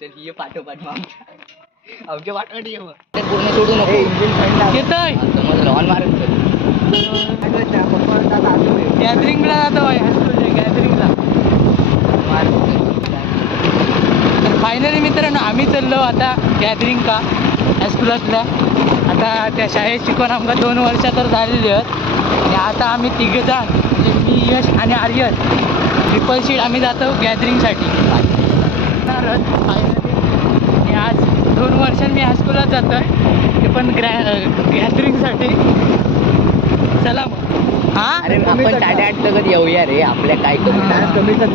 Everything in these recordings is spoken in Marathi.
चल ये पाठोपाठ आमच्या आमच्या पाठोपाठ ये मग. पूर्ण सोडू नको. येतोय. चल. गॅदरिंगला जातो हायस्कूलच्या गॅदरिंगला. तर फायनली मित्रांनो आम्ही चाललो आता गॅदरिंग का हायस्कुलातल्या आता त्या शाळेत शिकवून आमका दोन वर्ष तर झालेली आहेत. आणि आता आम्ही तिघजण म्हणजे मी यश आणि आर्यन ट्रिपल शीट आम्ही जातो गॅदरिंगसाठी फायनली आणि आज दोन वर्षांनी मी हायस्कूलात जातो आहे ते पण ग्रॅ गॅदरिंगसाठी चला मग. हां? अरे आपण साडेआठ लगत येऊया रे आपल्या काय कमी कमीचाच.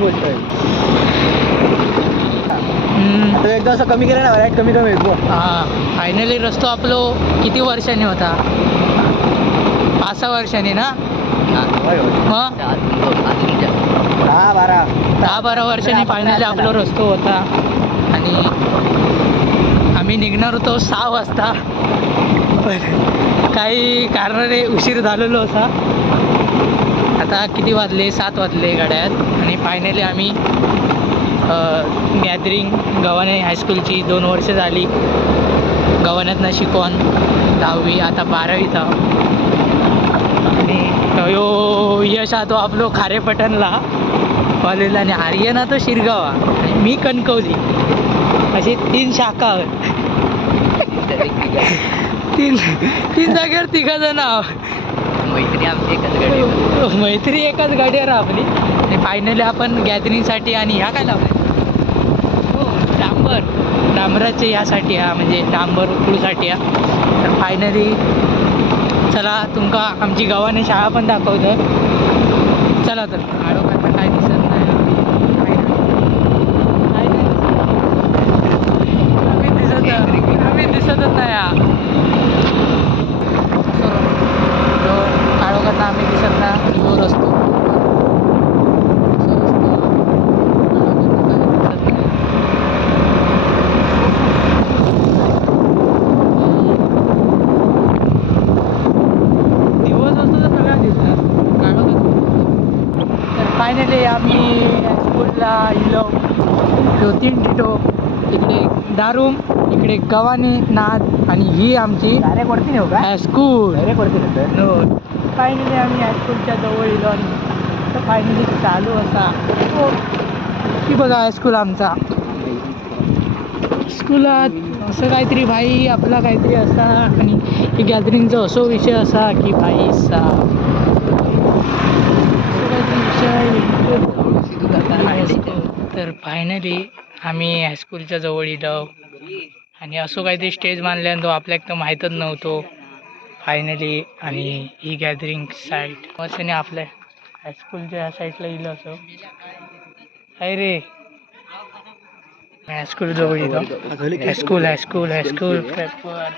आता एकदा असं कमी केलं ना राईट कमी. कमी हा फायनली रस्तो आपलो किती वर्षांनी होता? पाच सहा वर्षांनी ना? मग? दहा बारा दहा बारा वर्षांनी फायनली आपला रस्तो होता. आणि आम्ही निघणार होतो सहा वाजता. पण काही कारणाने उशीर झालेलो होता. आता किती वाजले? सात वाजले गाड्यात. आणि फायनली आम्ही गॅदरिंग गव्हाणे हायस्कूलची दोन वर्ष झाली. गव्हाण्यातनं शिकवण दहावी आता बारावीचा आणि यो यश हा तो आपलो खारेपटणला कॉलेजला आणि आर्यन तो शिरगावा. आणि मी कणकवली. अशी तीन शाखा आहेत. तीन तीन जागेवर तिघा जण मैत्री आमची एकच गाडी मैत्री एकाच गाडीवर आपली. आणि फायनली आपण गॅदरिंगसाठी आणि ह्या काय लावल्या? हो डांबर. डांबराचे यासाठी हा म्हणजे डांबर उकळूसाठी हा. तर फायनली चला तुमका आमची गावाने शाळा पण दाखवतो चला तर. आळोखांना काय दिसत नाही काय नाही आम्ही दिसत आम्ही दिसतच नाही हा जो काळोखांना आम्ही दिसत नाही जो रस्तो असा रस्तो. काळोखांना काय दिसत नाही. दिवस असतो तर सगळ्या दिसणार काळोखात फायनली आम्ही स्कूलला इलो तो तीन टिटो इकडे दारूम इकडे गव्हाणे नाद आणि ही आमची डायरेक्ट का? हायस्कूल. डायरेक्ट नेतो फायनली आम्ही हायस्कूलच्या जवळ येलो आणि फायनली चालू असा. हो. की बघा हायस्कूल आमचा. स्कूलात असं काहीतरी भाई आपला काहीतरी असा आणि ही गॅदरिंगचा असो विषय असा की भाई सा असं काहीतरी विषय असतो. तर फायनली आम्ही हायस्कूलच्या जवळ येलो आणि असं काहीतरी स्टेज बांधल्यानं तो आपल्याक तर माहीतच नव्हतो. फायनली आणि ही गॅदरिंग साईट वर्षाने आपल्या हायस्कूलच्या ह्या साईडला येईल असं. काय रे. हायस्कूल जवळ येतो हायस्कूल हायस्कूल हायस्कूल पेपर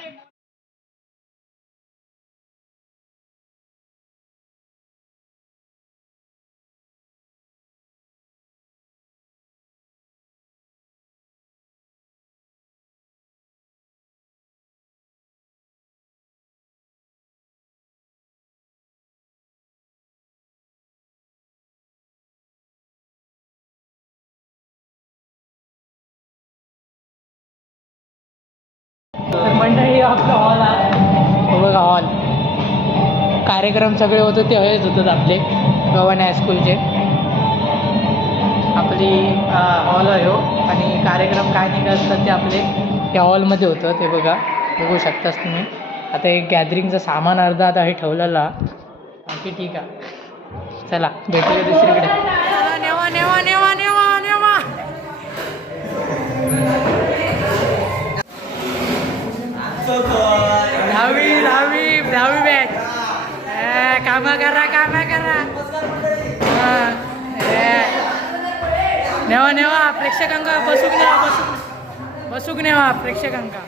मंडळी आपला हॉल आहे. हो बघा हॉल कार्यक्रम सगळे होते ते हेच होतात आपले गव्हर्न हायस्कूलचे आपली हॉल आहे हो. आणि कार्यक्रम काय निघत असतात ते आपले या हॉलमध्ये होतं ते बघा. बघू शकतास तुम्ही. आता एक गॅदरिंगचं सामान अर्धा आता हे ठेवलेला. बाकी ठीक आहे. चला भेटूया दुसरीकडे. नेवा नेवा नेवा. दहावी दहावी दहावी बॅच काम करा काम करा हा. ए. नेवा नेवा प्रेक्षकांका बसूक नेवा बसूक बसूक नेवा प्रेक्षकांका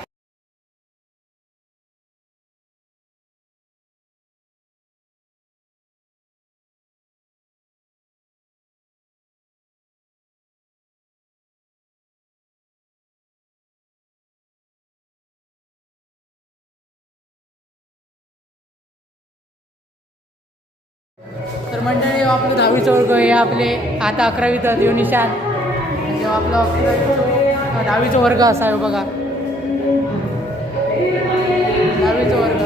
तर मंडळी हो, आपलं दहावीचं वर्ग हे आपले आता अकरावीत येऊ निशान. जेव्हा हो, आपलं दहावीचा वर्ग असा आहे हो बघा. दहावीचा वर्ग.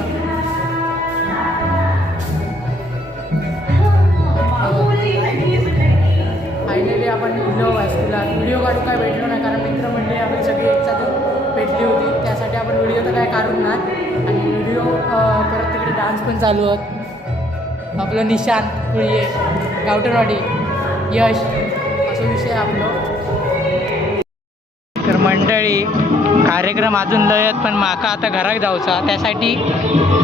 फायनली आपण व्हिडिओ हायस्कूलला व्हिडिओ काढू काय भेटलो नाही कारण मित्रमंडळी आपली सगळी एकसाथ भेटली होती. त्यासाठी आपण व्हिडिओ तर काय काढून नाही. आणि व्हिडिओ परत तिकडे डान्स पण चालू होत. आपलं निशांत कुळये गावटरवाडी यश असं विषय आपलं. तर मंडळी कार्यक्रम अजून लयत पण माका आता घराक जाऊचा. त्यासाठी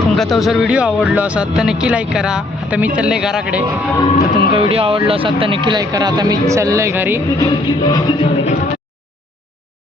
तुमका तो जर व्हिडिओ आवडलो असत तर नक्की लाईक करा. आता मी चालले घराकडे. तर तुमका व्हिडिओ आवडलो असत तर नक्की लाईक करा. आता मी चाललंय घरी.